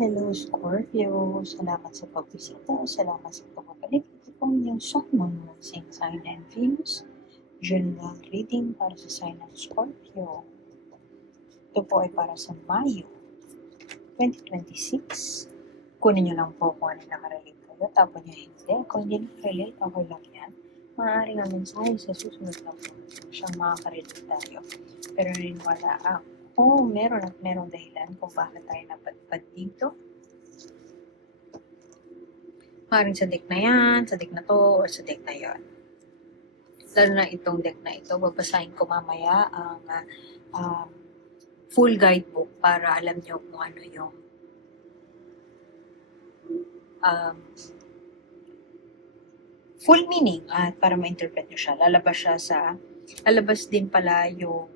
Hello, Scorpio. Salamat sa pagbisita. Salamat sa pagbabalik. Ito po ang inyong Sun, Moon, Rising, Sign, and Venus. General reading para sa sign ng Scorpio. Ito po ay para sa Mayo 2026. Kunin nyo lang po kung ano nakarelate kayo. Tapos nyo hindi. Kung hindi nakarelate, okay lang yan. Maaaring ang mensahe sa susunod na po siyang makakarelate tayo. Pero naniniwala ako, meron at merong dahilan kung bakit tayo napadpad dito. Maaaring sa deck na yan, sa deck na to, or sa deck na yon. Lalo na itong deck na ito, babasahin ko mamaya ang full guidebook para alam nyo kung ano yung full meaning at para ma-interpret nyo siya. Lalabas din pala yung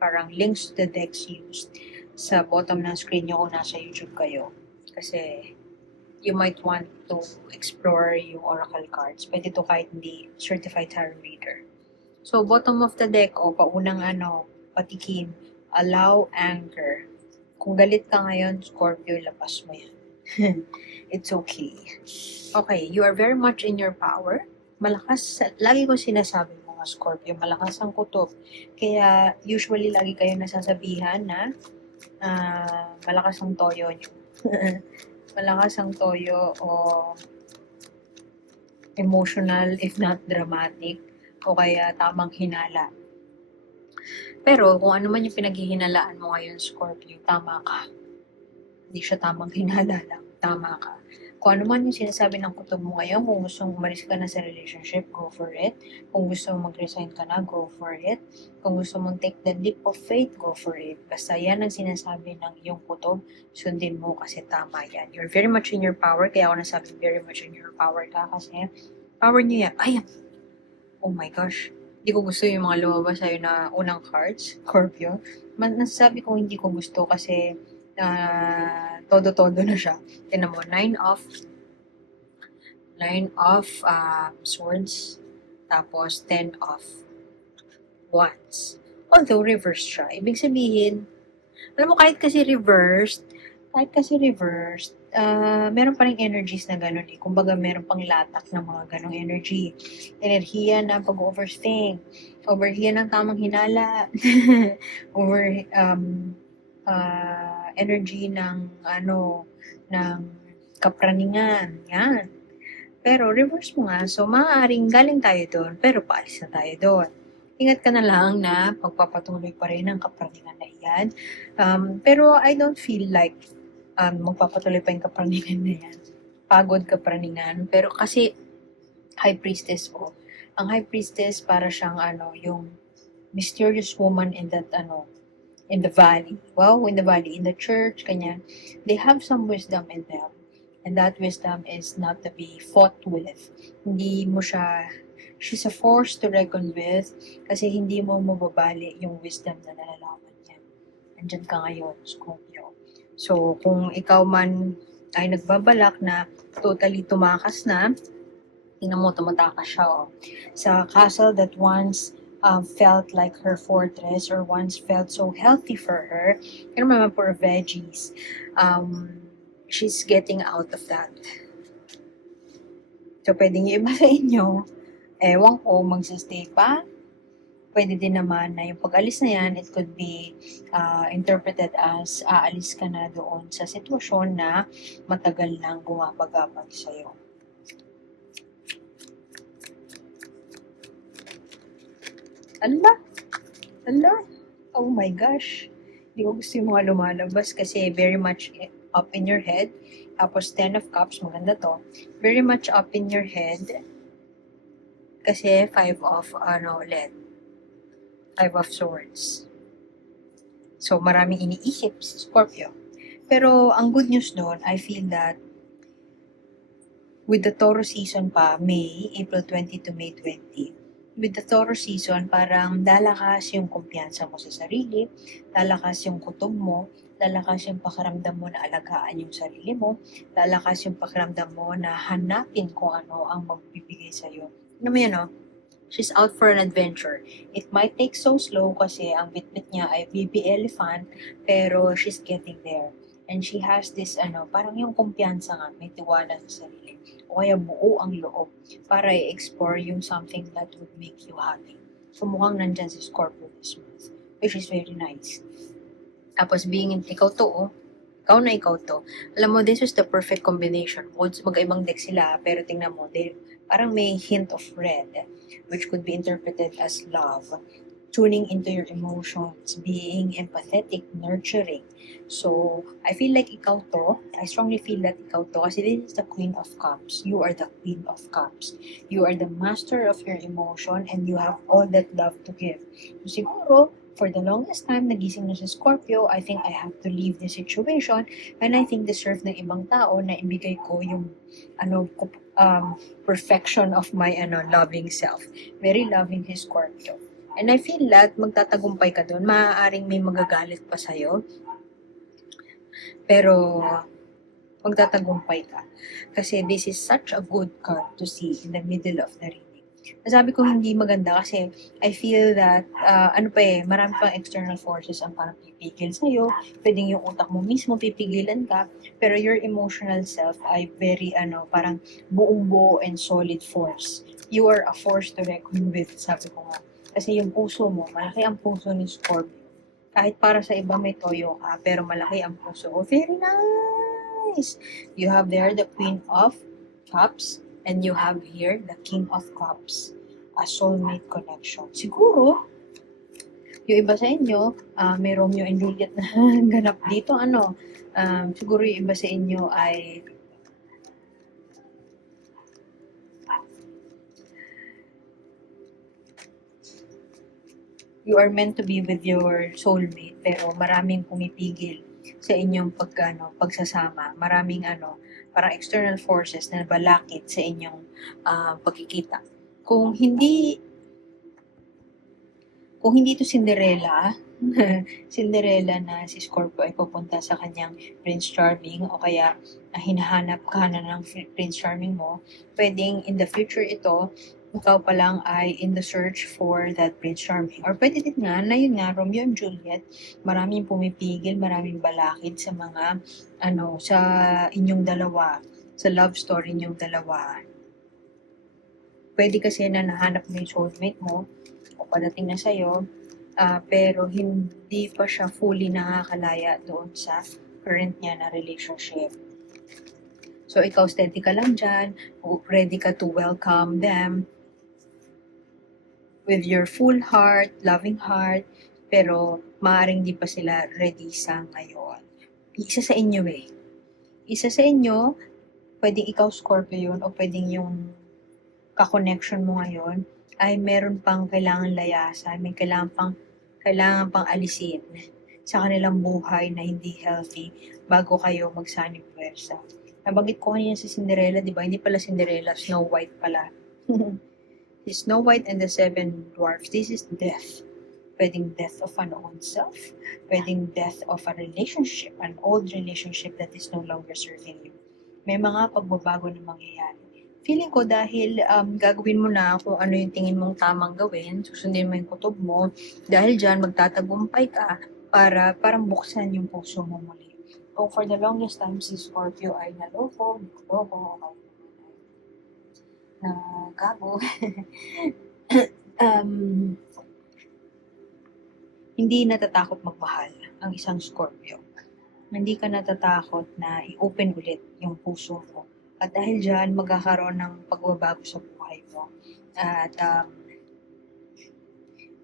parang links to the decks used sa bottom ng screen nyo kung nasa YouTube kayo. Kasi you might want to explore yung oracle cards. Pwede to kahit hindi certified tarot reader. So, bottom of the deck o paunang patikim, allow anger. Kung galit ka ngayon, Scorpio, labas mo yan. It's okay. Okay, you are very much in your power. Malakas, lagi ko sinasabi mga Scorpio, malakas ang kutob. Kaya usually lagi kayo nasasabihan na malakas ang toyo nyo. Malakas ang toyo o emotional if not dramatic o kaya tamang hinala. Pero kung ano man yung pinaghihinalaan mo ngayon, Scorpio, tama ka. Hindi siya tamang hinala lang, tama ka. Kung ano man yung sinasabi ng kutob mo ngayon, kung gusto mong umalis ka na sa relationship, go for it. Kung gusto mong mag-resign ka na, go for it. Kung gusto mong take the leap of faith, go for it. Basta yan ang sinasabi ng iyong kutob, sundin mo kasi tama yan. You're very much in your power, kaya ako nasabi very much in your power ka kasi power niyo yan. Ay, oh my gosh. Hindi ko gusto yung mga lumabas sa'yo na unang cards, Scorpio. Nasasabi ko hindi ko gusto kasi todo-todo na siya. Tignan mo, 9 of swords, tapos 10 of wands. Although reversed siya. Ibig sabihin, alam mo, kahit kasi reversed, meron pa rin energies na gano'n eh. Kumbaga, meron pang latak ng mga ganong energy. Enerhiya na pag-overthink. Overhiya ng tamang hinala. Energy ng kapraningan. Yan. Pero reverse mo nga, so maaaring galing tayo doon, pero paalis na tayo doon. Ingat ka na lang na magpapatuloy pa rin ang kapraningan na yan. Pero I don't feel like magpapatuloy pa yung kapraningan na yan. Pagod kapraningan. Pero kasi High Priestess po. Ang High Priestess para siyang yung mysterious woman in that in the valley. Well, in the valley, in the church, kanya. They have some wisdom in them. And that wisdom is not to be fought with. Hindi mo siya, she's a force to reckon with kasi hindi mo mababali yung wisdom na nalalaman niya. Andyan ka ngayon, Scorpio. So, kung ikaw man ay nagbabalak na totally tumakas na, tingnan mo, tumatakas siya, sa castle that once felt like her fortress or once felt so healthy for her. Pero naman for veggies. She's getting out of that. So, pwede niyo iba sa inyo. Ewan ko, magsistay pa. Pwede din naman na yung pag-alis na yan, it could be interpreted as aalis ka na doon sa sitwasyon na matagal nang gumabagabag sa'yo. Ala, oh my gosh. Hindi ko gusto yung mga lumalabas kasi very much up in your head. Tapos 10 of Cups, maganda to. Very much up in your head. Kasi 5 of, LED. 5 of Swords. So, maraming iniisip si Scorpio. Pero, ang good news doon, I feel that with the Taurus season pa, April 20 to May 20, with the Taurus season, parang lalakas yung kumpiyansa mo sa sarili, lalakas yung kutob mo, lalakas yung pakiramdam mo na alagaan yung sarili mo, lalakas yung pakiramdam mo na hanapin kung ano ang magbibigay sa'yo. Ano mo yan, She's out for an adventure. It might take so slow kasi ang bitbit niya ay baby elephant, pero she's getting there. And she has this, parang yung kumpiyansa nga, may tiwala sa sarili. O kaya buo ang loob para i-explore yung something that would make you happy. So mukhang nandyan si Scorpio this month, which is very nice. Tapos ikaw na ikaw to. Alam mo, this was the perfect combination. Magkaibang deck sila, pero tingnan mo, parang may hint of red, which could be interpreted as love, tuning into your emotions, being empathetic, nurturing. So, I feel like ikaw to. I strongly feel that ikaw to kasi this is the Queen of Cups. You are the Queen of Cups. You are the master of your emotion and you have all that love to give. So, siguro, for the longest time, nagising na si Scorpio, I think I have to leave this situation and I think deserve ng ibang tao na ibigay ko yung perfection of my loving self. Very loving si Scorpio. And I feel that magtatagumpay ka doon. Maaaring may magagalit pa sa'yo. Pero magtatagumpay ka. Kasi this is such a good card to see in the middle of the reading. Nasabi ko hindi maganda kasi I feel that, marami pang external forces ang parang pipigil sa'yo. Pwedeng yung utak mo mismo pipigilan ka. Pero your emotional self ay very, parang buong-buo and solid force. You are a force to reckon with, sabi ko nga. Kasi yung puso mo, malaki ang puso ni Scorpio. Kahit para sa iba may toyo ka, pero malaki ang puso. Oh, very nice! You have there the Queen of Cups, and you have here the King of Cups. A soulmate connection. Siguro, yung iba sa inyo, may Romeo and Juliet na ganap dito. Siguro yung iba sa inyo ay you are meant to be with your soulmate, pero maraming pumipigil sa inyong pagsasama. Maraming parang external forces na balakid sa inyong pagkikita. Kung hindi to Cinderella, Cinderella na si Scorpio ay pupunta sa kanyang Prince Charming o kaya hinahanap ka na ng Prince Charming mo, pwedeng in the future ito, ikaw pa lang ay in the search for that Prince Charming. Or pwede din nga, na yun nga, Romeo and Juliet, maraming pumipigil, maraming balakid sa mga, sa inyong dalawa, sa love story inyong dalawa. Pwede kasi na nahanap mo yung soulmate mo, o padating na sa'yo, pero hindi pa siya fully nakakalaya doon sa current niya na relationship. So, ikaw steady ka lang dyan, ready ka to welcome them with your full heart, loving heart, pero maaaring di pa sila ready sa ngayon. Isa sa inyo Isa sa inyo, pwedeng ikaw Scorpio yun, o pwedeng yung ka-connection mo ngayon, ay meron pang kailangan layasan, may kailangan pang alisin sa kanilang buhay na hindi healthy bago kayo magsanib pwersa. Nabanggit ko kanina si Cinderella, di ba? Hindi pala Cinderella, Snow White pala. Si Snow White and the Seven Dwarfs, this is death. Pwedeng death of an old self, pwedeng death of a relationship, an old relationship that is no longer serving you. May mga pagbabago na mangyayari. Feeling ko dahil gagawin mo na kung ano yung tingin mong tamang gawin, susundin mo yung kutob mo, dahil dyan magtatagumpay ka para parang buksan yung puso mo muli. Kung for the longest time si Scorpio ay naloko, na gago, hindi natatakot magmahal ang isang Scorpio. Hindi ka natatakot na i-open ulit yung puso mo. At dahil dyan, magkakaroon ng pagbabago sa buhay mo. At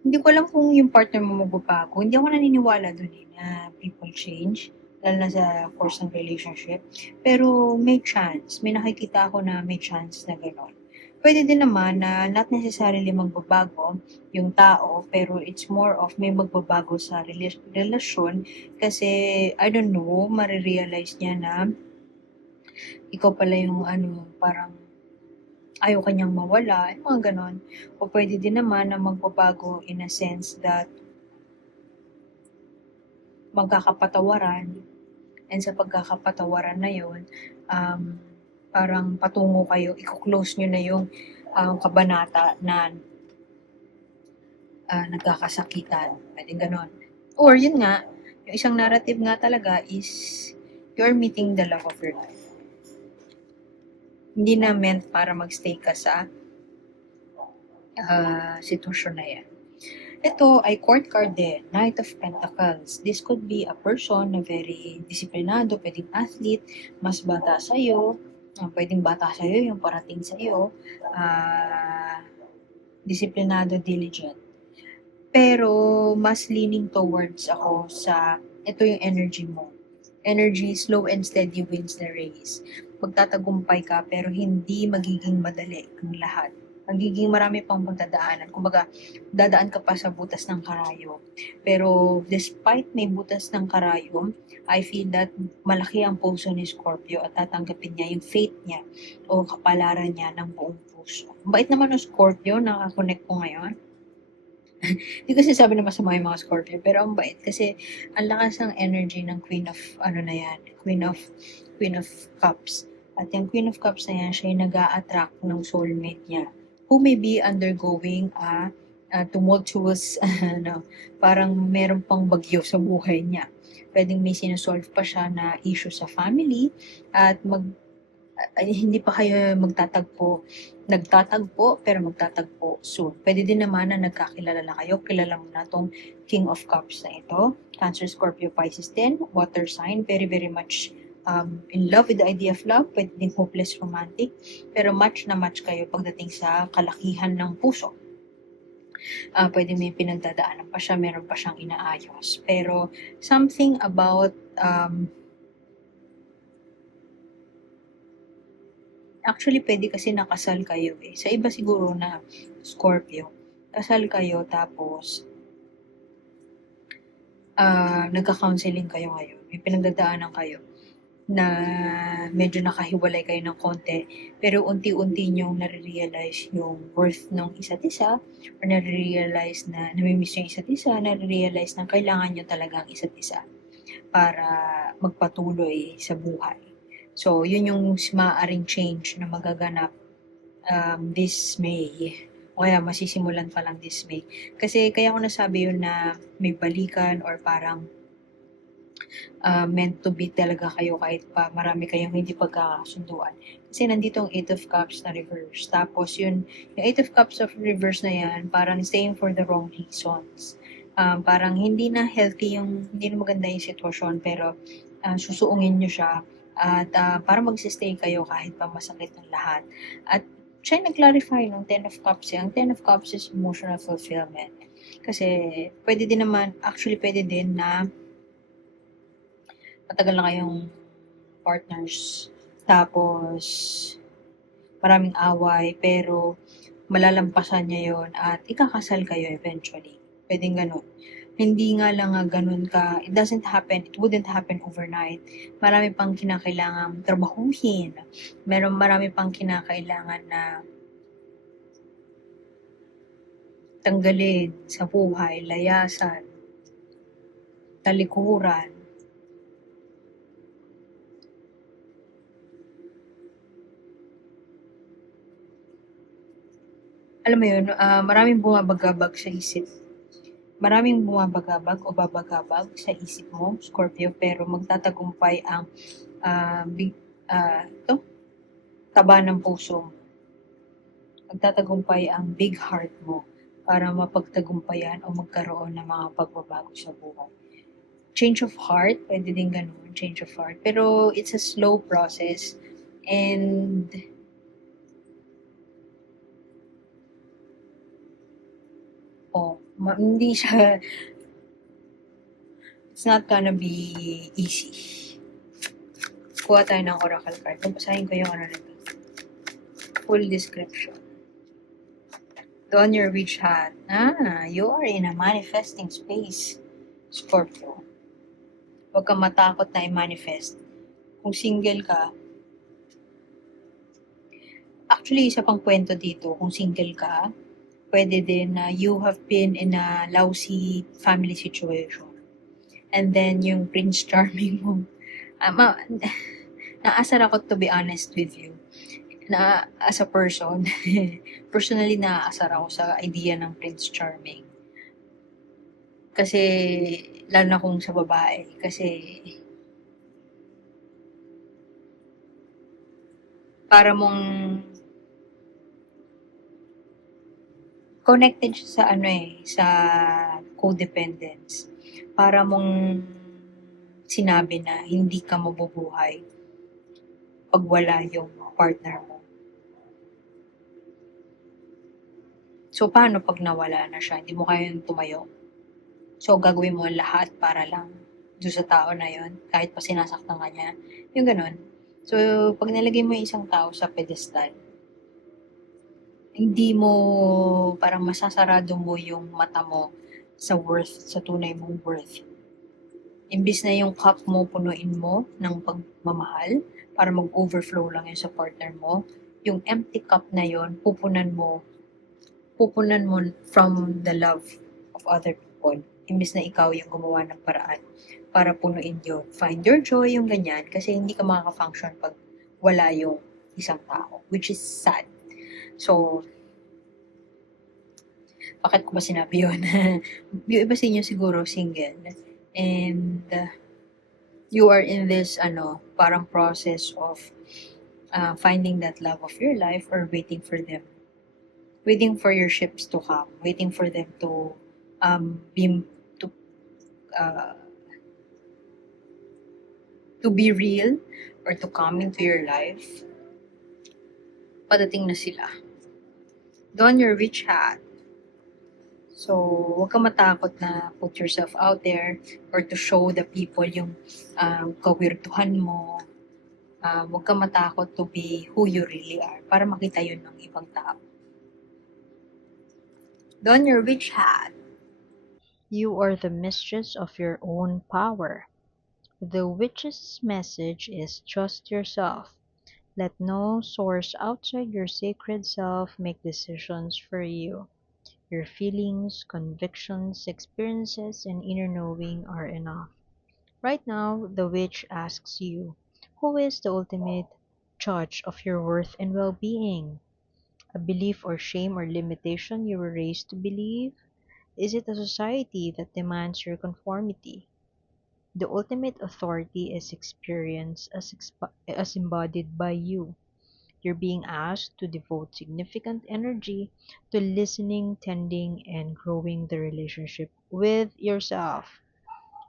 hindi ko alam kung yung partner mo magbabago. Hindi ako naniniwala dun na people change, lalo na sa course ng relationship. Pero may chance. May nakikita ako na may chance na gano'n. Pwede din naman na not necessarily magbabago yung tao, pero it's more of may magbabago sa relasyon kasi, I don't know, marirealize niya na ikaw pala yung parang ayaw kanyang mawala, yung mga ganon. O pwede din naman na magbabago in a sense that magkakapatawaran, and sa pagkakapatawaran na yun, parang patungo kayo, i-close nyo na yung kabanata na nagkakasakitan. Pwede ganon. Or yun nga, yung isang narrative nga talaga is you're meeting the love of your life. Hindi na meant para magstay ka sa sitwasyon na yan. Ito ay court card din, Knight of Pentacles. This could be a person na very disiplinado, pwedeng athlete, mas bata sa'yo, pwedeng bata sa'yo yung parating sa'yo, disiplinado, diligent. Pero mas leaning towards ako sa, ito yung energy mo. Energy, slow and steady wins the race. Magtatagumpay ka pero hindi magiging madali ang lahat. Magiging marami pang pagdadaanan. Kumbaga, dadaan ka pa sa butas ng karayom. Pero despite may butas ng karayom, I feel that malaki ang puso ni Scorpio at tatanggapin niya yung fate niya o kapalaran niya ng buong puso. Bait naman ng Scorpio, nakakonect ko ngayon. Hindi ko sinasabi na masama yung mga Scorpio, pero ang bait kasi ang lakas ng energy ng Queen of, Queen of Cups. At yung Queen of Cups na yan, siya yung nag-a-attract ng soulmate niya, who may be undergoing a tumultuous, parang meron pang bagyo sa buhay niya. Pwedeng may sinasolve pa siya na issue sa family at hindi pa kayo nagtatagpo pero magtatagpo soon. Pwede din naman na nagkakilala na kayo, kilala mo na tong King of Cups na ito. Cancer, Scorpio, Pisces din, water sign, very very much in love with the idea of love, pwede din hopeless romantic, pero match na match kayo pagdating sa kalakihan ng puso. Pwede may pinagdadaanan pa siya, meron pa siyang inaayos. Pero something about actually, pwede kasi nakasal kayo eh. Sa iba siguro na Scorpio, kasal kayo tapos nagka-counseling kayo ngayon. May pinagdadaanan kayo na medyo nakahiwalay kayo ng konti, pero unti-unti nyong nare-realize yung worth ng isa't isa, or nare-realize na namimiss yung isa't isa, nare-realize na kailangan nyo talaga ang isa't isa para magpatuloy sa buhay. So, yun yung maaaring change na magaganap this May. O kaya masisimulan pa lang this May. Kasi kaya ko nasabi yun na may balikan or parang meant to be talaga kayo kahit pa marami kayong hindi pagkakasunduan. Kasi nandito ang Eight of Cups na reverse. Tapos yung Eight of Cups of reverse na yan, parang staying for the wrong reasons. Parang hindi na healthy hindi na maganda yung sitwasyon, pero susuungin nyo siya at para magsistay kayo kahit pa masakit ng lahat. At siya nag-clarify ng Ten of Cups. Ang Ten of Cups is emotional fulfillment. Kasi pwede din na matagal na kayong partners, tapos maraming away, pero malalampasan niya yon at ikakasal kayo eventually. Pwedeng ganun. Hindi nga lang ganun ka, it wouldn't happen overnight. Marami pang kinakailangan trabahuhin. Marami pang kinakailangan na tanggalin sa buhay, layasan, talikuran. Alam mo yun, maraming bumabagabag sa isip. Maraming bumabagabag o babagabag sa isip mo, Scorpio, pero magtatagumpay ang taba ng puso mo. Magtatagumpay ang big heart mo para mapagtagumpayan o magkaroon ng mga pagbabago sa buhay. Change of heart, pwede din ganun, change of heart. Pero it's a slow process and hindi siya, it's not gonna be easy. Kuha tayo ng oracle card. Basahin ko yung full description. Don your witch hat. You are in a manifesting space, Scorpio. Huwag kang matakot na i-manifest. Kung single ka, actually, isa pang kwento dito, kung single ka, pwede din na you have been in a lousy family situation. And then, yung Prince Charming mo, naasar ako to be honest with you, na as a person, personally naasar ako sa idea ng Prince Charming. Kasi, lalo na kung sa babae, kasi para mong connected siya sa ano sa codependence. Para mong sinabi na hindi ka mabubuhay pag wala yung partner mo. So, paano pag nawala na siya? Hindi mo kayang tumayo. So, gagawin mo lahat para lang doon sa tao na yon kahit pa sinasaktan ka niya. Yung ganun. So, pag nalagay mo yung isang tao sa pedestal, hindi mo, parang masasarado mo yung mata mo sa worth, sa tunay mong worth. Imbis na yung cup mo, punuin mo ng pagmamahal para mag-overflow lang yun sa partner mo, yung empty cup na yon pupunan mo from the love of other people. Imbis na ikaw yung gumawa ng paraan para punuin yun. Find your joy, yung ganyan. Kasi hindi ka makaka-function pag wala yung isang tao. Which is sad. So, bakit ko ba sinabi yun? Yung iba sa inyo siguro single. And you are in this, parang process of finding that love of your life or waiting for them. Waiting for your ships to come. Waiting for them to be to uh, to be real or to come into your life. Padating na sila. Don your witch hat. So, huwag ka matakot na put yourself out there or to show the people yung kawirtuhan mo. Huwag ka matakot to be who you really are para makita yun ng ibang tao. Don your witch hat. You are the mistress of your own power. The witch's message is trust yourself. Let no source outside your sacred self make decisions for you. Your feelings, convictions, experiences, and inner knowing are enough. Right now, the witch asks you, who is the ultimate judge of your worth and well being? A belief or shame or limitation you were raised to believe? Is it a society that demands your conformity? The ultimate authority is experience as embodied by you. You're being asked to devote significant energy to listening, tending, and growing the relationship with yourself.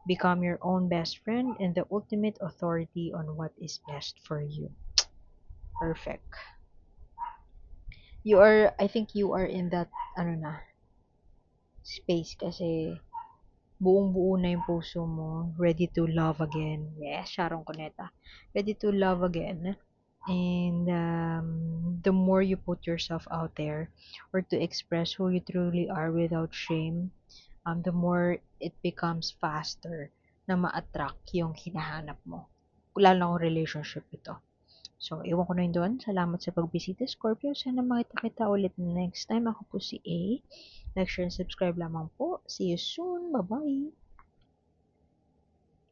Become your own best friend and the ultimate authority on what is best for you. Perfect. I think you are in that, ano na, space kasi buong-buo na yung puso mo, ready to love again. Yes, Sharon Cuneta. Ready to love again. And the more you put yourself out there or to express who you truly are without shame, the more it becomes faster na ma-attract yung hinahanap mo. Lalo na kung relationship ito. So, ewan ko na yun doon. Salamat sa pagbisita, Scorpio. Sana makita kita ulit next time. Ako po si A. Like, share, and subscribe lamang po. See you soon. Bye-bye.